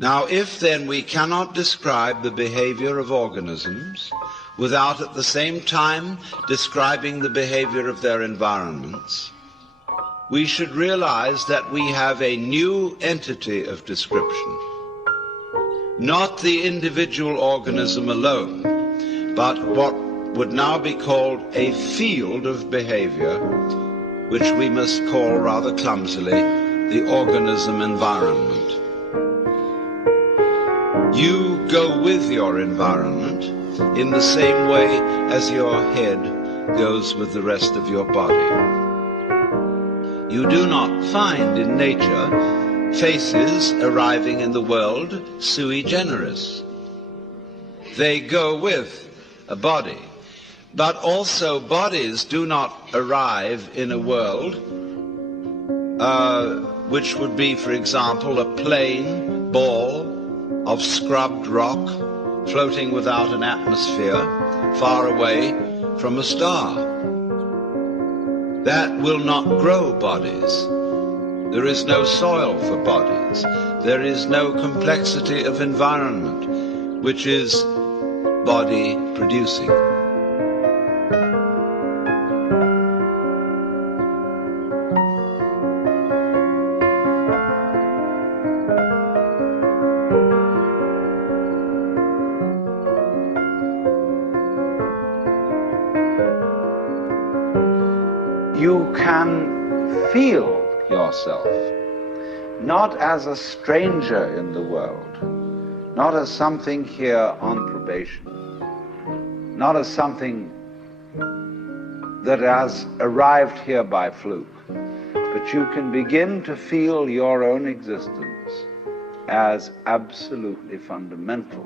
Now, if then we cannot describe the behavior of organisms without at the same time describing the behavior of their environments, we should realize that we have a new entity of description. Not the individual organism alone, but what would now be called a field of behavior, which we must call rather clumsily the organism environment. You go with your environment in the same way as your head goes with the rest of your body. You do not find in nature faces arriving in the world sui generis. They go with a body, but also bodies do not arrive in a world which would be, for example, a plain ball of scrubbed rock floating without an atmosphere far away from a star. That will not grow bodies. There is no soil for bodies. There is no complexity of environment, which is body producing. You can feel yourself not as a stranger in the world, not as something here on probation, not as something that has arrived here by fluke, but you can begin to feel your own existence as absolutely fundamental